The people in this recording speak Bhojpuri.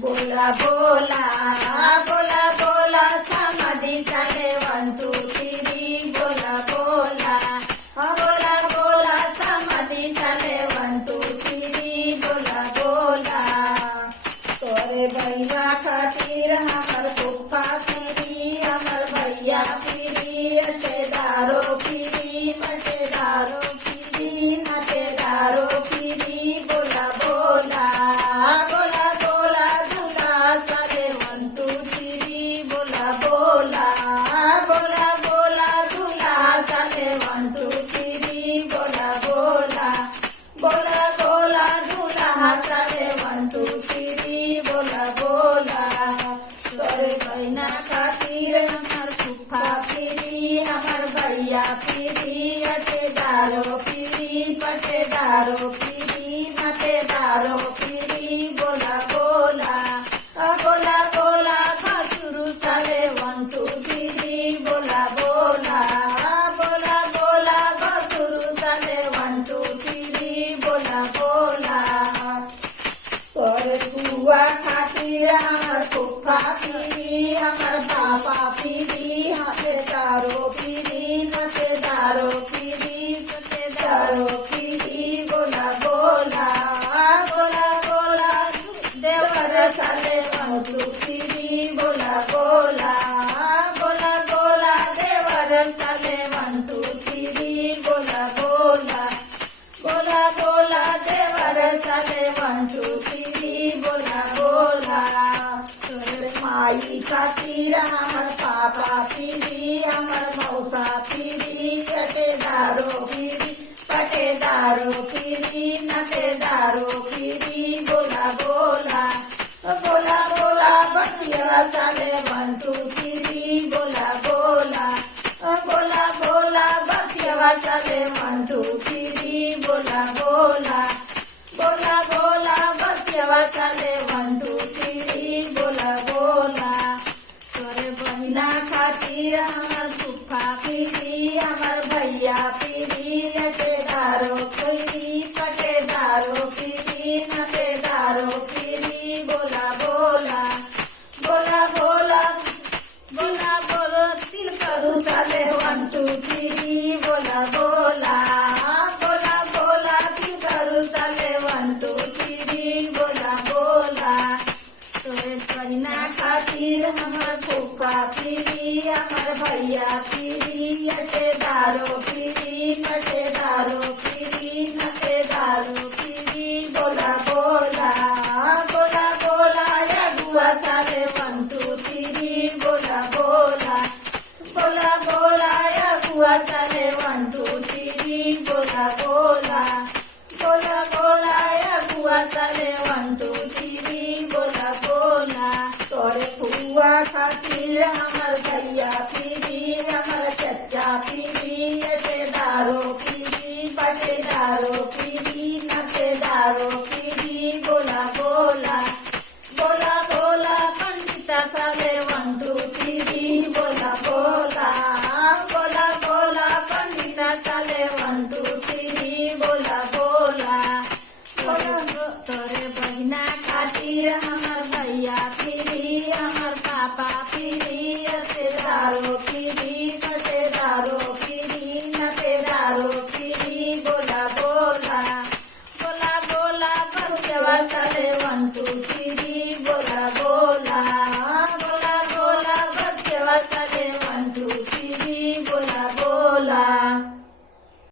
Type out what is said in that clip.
बोला बोला बोला बोला समाधी चले 1 2 3 बोला बोला बोला बोला समाधी चले 1 2 3 बोला बोला तोरे भैया खातिर हमर फूफा पीरी हमर भैया पीरी अटेदारो पीरी मटेदारो पीरी नटेदारो पीरी बोला बोला बोला बोला दूल्हा चले 1 2 3 बोला बोला बोला बोला दूल्हा चले 1 2 3 बोला बोला बोला बोला दूल्हा चले 1 2 3 बोला बोला तोरे बहना खातिर हमर फूफा पीरी हमर भैया पीरी अटेदारो पीरी पटेदारो पीरी मटेदारो पीरी बोला बोला बोला बोला भासुरु चले 1 2 3 बोला बोला बोला बोला भासुरु चले 1 2 3 बोला बोला तोरे बुआ खातिर हमर फूफा पीरी हमर बाबा पीरी हटेदारो पीरी मटेदारो पीरी पटेदारो पीरी बोला बोला बोला बोला देवर चले 1 2 3 बोला बोला बोला बोला देवर चले 1 2 3 बोला बोला बोला बोला देवर चले 1 2 3 बोला बोला तोरे माई खातिर हमर पापा पीरी हमर मौसा पीरी अटेदारो पीरी पटेदारो पीरी नटेदारो पीरी बोला बोला बोला बोला बतिया चले 1 2 3 बोला बोला बोला बोला बतिया चले 1 2 3 बोला बोला बोला बोला बतिया चले 1 2 3 बोला बोला तोरे बहिना खातिर हमर फूफा पीरी हमर भैया पीरी अटेदारो पीरी पटेदारो पीरी नटेदारो पीरी बोला बोला बोला बोला बोला बोला तिल करू चले 1 2 3 बोला बोला बोला बोला तिल करू चले 1 2 3 बोला बोला तोरे बहिना खातिर हमर फूफा पीरी हमर भैया पीरी अटेदारो पीरी मटेदारो पीरी नटेदारो पीरी बोला बोला बोला बोला अगुआ चले 1 2 3 बोला बोला बोला बोला अगुआ चले 1 2 3 बोला बोला बोला बोला अगुआ चले 1 2 3 बोला बोला तोरे फुआ खातिर हमर भैया पीरी हमर चचा पीरी अटेदारो पीरी पटेदारो पीरी नटेदारो पीरी बोला बोला बोला बोला पंडिता चले 1 2 3 बोला बोला बोला बोला पंडिता चले 1 2 3 बोला बोला तोरे बहिना खातिर हमर